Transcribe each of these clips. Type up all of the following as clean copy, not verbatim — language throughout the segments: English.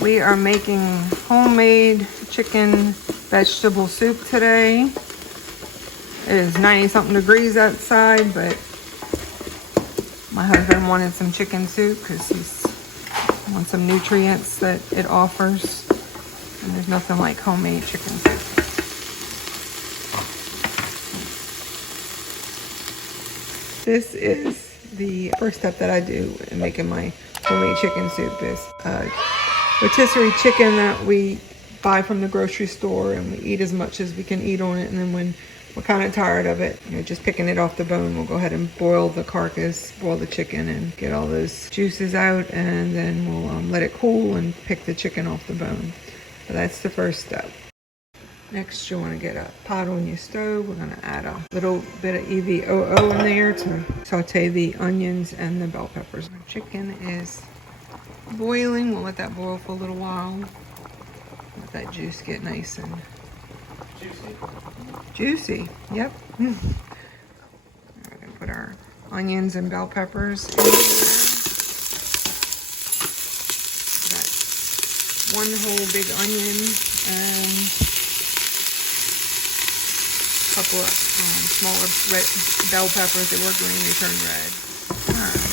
We are making homemade chicken vegetable soup today. It is 90-something degrees outside, but my husband wanted some chicken soup because he wants some nutrients that it offers. And there's nothing like homemade chicken soup. This is the first step that I do in making my homemade chicken soup. Is rotisserie chicken that we buy from the grocery store, and we eat as much as we can eat on it. And then when we're kind of tired of it, just picking it off the bone, we'll go ahead and boil the carcass, boil the chicken, and get all those juices out, and then we'll let it cool and pick the chicken off the bone. So that's the first step. Next, you want to get a pot on your stove. We're going to add a little bit of EVOO in there to saute the onions and the bell peppers. Our chicken is boiling. We'll let that boil for a little while. Let that juice get nice and juicy. Yep. We're going to put our onions and bell peppers in there. Got one whole big onion and a couple of smaller red bell peppers. They were green, they turned red. Alright.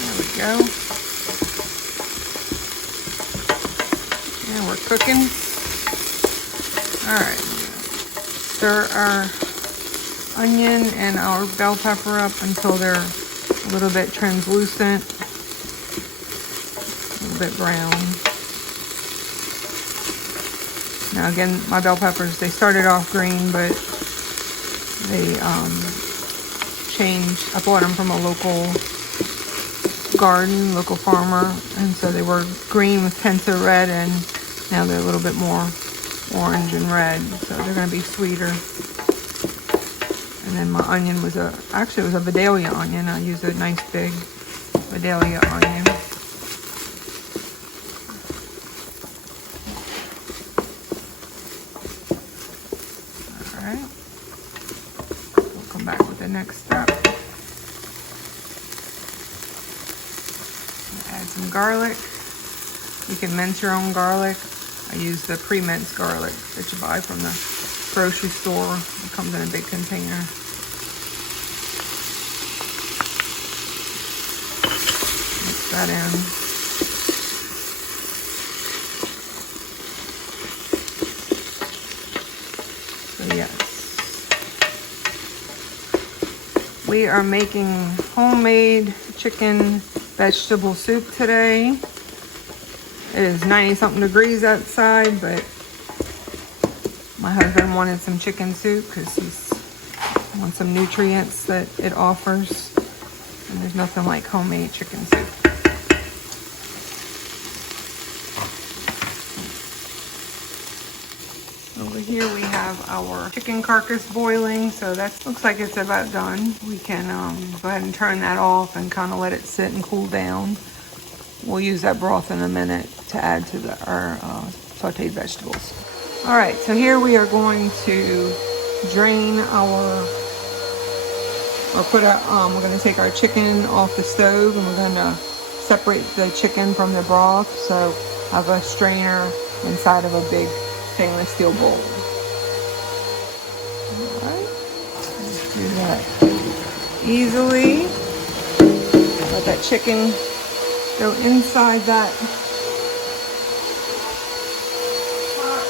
There we go. Now we're cooking. Alright. Stir our onion and our bell pepper up until they're a little bit translucent, a little bit brown. Now again, my bell peppers, they started off green, but they changed. I bought them from a local garden, local farmer, and so they were green with tints of red, and now they're a little bit more orange and red, so they're going to be sweeter. And then my onion was actually it was a Vidalia onion. I used a nice big Vidalia onion. Alright. We'll come back with the next step. Add some garlic. You can mince your own garlic. I use the pre-minced garlic that you buy from the grocery store. It comes in a big container. Mix that in. So yes, we are making homemade chicken vegetable soup today. It is 90-something degrees outside, but my husband wanted some chicken soup because he wants some nutrients that it offers. And there's nothing like homemade chicken soup. Over here we have our chicken carcass boiling, so that looks like it's about done. We can go ahead and turn that off and kind of let it sit and cool down. We'll use that broth in a minute to add to our sauteed vegetables. All right, so here we are going to drain we're going to take our chicken off the stove, and we're going to separate the chicken from the broth. So I have a strainer inside of a big stainless steel bowl. All right, let's do that easily. Let that chicken go inside that pot.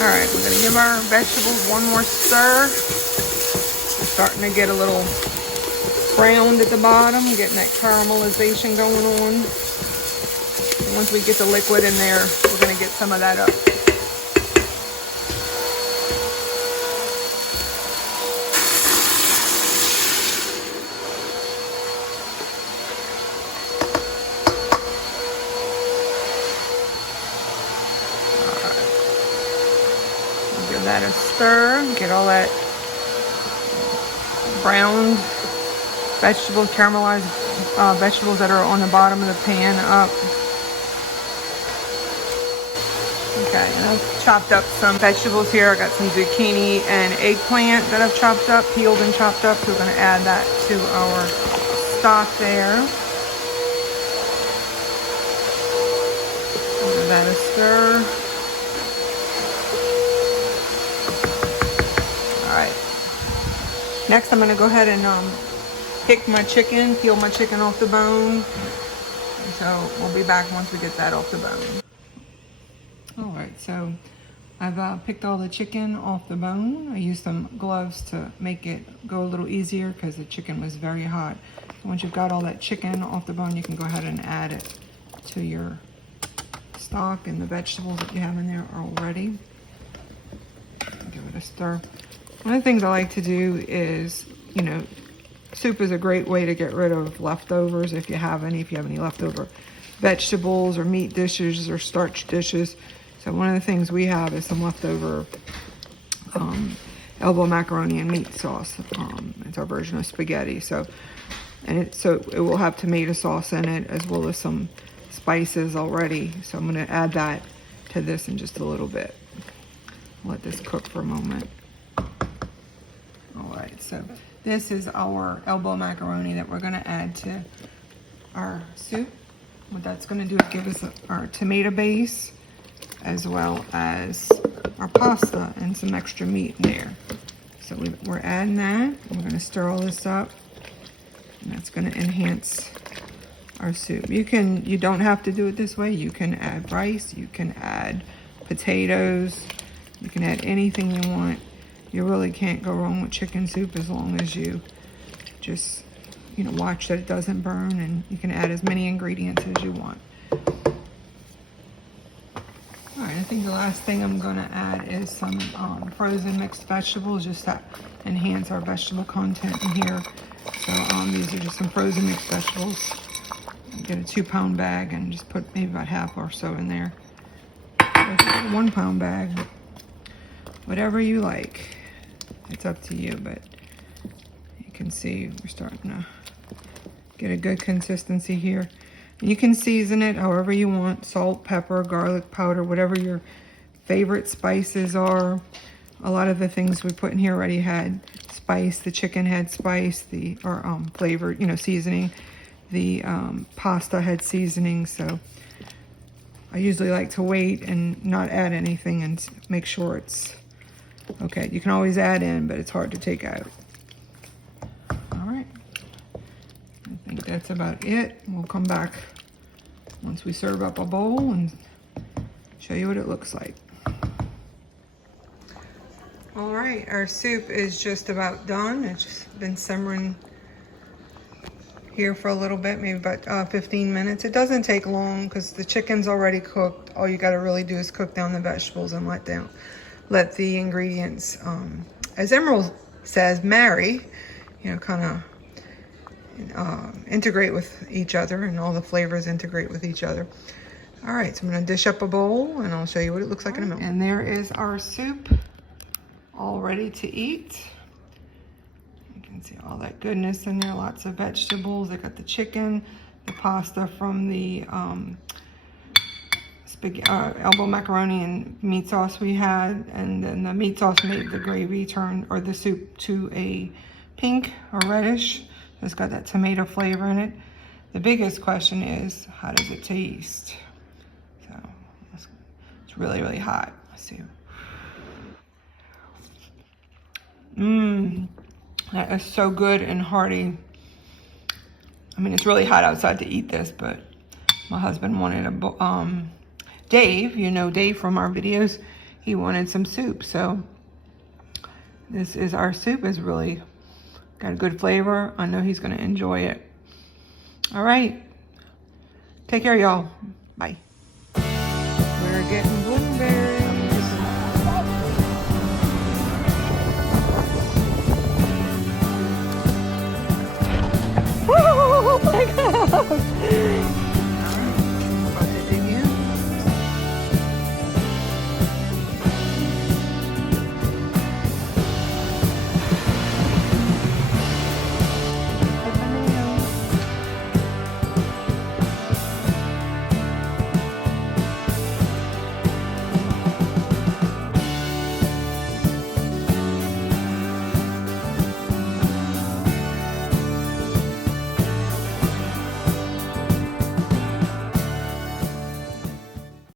All right, we're gonna give our vegetables one more stir. They're starting to get a little browned at the bottom, getting that caramelization going on. And once we get the liquid in there, we're gonna get some of that up. Give that a stir, get all that browned vegetables, caramelized vegetables that are on the bottom of the pan up. Okay, and I've chopped up some vegetables here. I got some zucchini and eggplant that I've chopped up, peeled and chopped up. So we're going to add that to our stock there. that a stir. All right. Next, I'm going to go ahead and pick my chicken, peel my chicken off the bone. And so we'll be back once we get that off the bone. All right, so I've picked all the chicken off the bone. I used some gloves to make it go a little easier because the chicken was very hot. So once you've got all that chicken off the bone, you can go ahead and add it to your stock, and the vegetables that you have in there are already. Give it a stir. One of the things I like to do is, you know, soup is a great way to get rid of leftovers if you have any leftover vegetables or meat dishes or starch dishes. So one of the things we have is some leftover elbow macaroni and meat sauce. It's our version of spaghetti. So it will have tomato sauce in it as well as some spices already. So I'm going to add that to this in just a little bit. Let this cook for a moment. All right, so this is our elbow macaroni that we're going to add to our soup. What that's going to do is give us our tomato base as well as our pasta and some extra meat in there. So we're adding that. We're going to stir all this up, and that's going to enhance our soup. You don't have to do it this way. You can add rice, you can add potatoes, you can add anything you want. You really can't go wrong with chicken soup as long as you just, you know, watch that it doesn't burn, and you can add as many ingredients as you want. All right, I think the last thing I'm gonna add is some frozen mixed vegetables, just to enhance our vegetable content in here. So these are just some frozen mixed vegetables. Get a 2-pound bag and just put maybe about half or so in there. Or 1-pound bag, but whatever you like. It's up to you, but you can see we're starting to get a good consistency here. And you can season it however you want: salt, pepper, garlic powder, whatever your favorite spices are. A lot of the things we put in here already had spice. The chicken had spice, flavor, you know, seasoning. The pasta had seasoning, so I usually like to wait and not add anything and make sure it's okay. You can always add in, but it's hard to take out. All right. I think that's about it. We'll come back once we serve up a bowl and show you what it looks like. All right, our soup is just about done. It's just been simmering here for a little bit, maybe about 15 minutes. It doesn't take long because the chicken's already cooked. All you got to really do is cook down the vegetables and let the ingredients, as Emerald says, marry, you know, kind of integrate with each other, and all the flavors integrate with each other. All right, so I'm gonna dish up a bowl and I'll show you what it looks like in a minute. And there is our soup all ready to eat. You can see all that goodness in there, lots of vegetables. I got the chicken, the pasta from the elbow macaroni and meat sauce we had, and then the meat sauce made the gravy turn, or the soup, to a pink or reddish. It's got that tomato flavor in it. The biggest question is, how does it taste? So it's really, really hot. Let's see. That is so good and hearty. I mean, it's really hot outside to eat this, but my husband wanted a Dave, you know Dave from our videos, he wanted some soup. So this is our soup. Is really got a good flavor. I know he's gonna enjoy it. All right, take care, y'all. Bye. We're getting blueberries. Oh my God.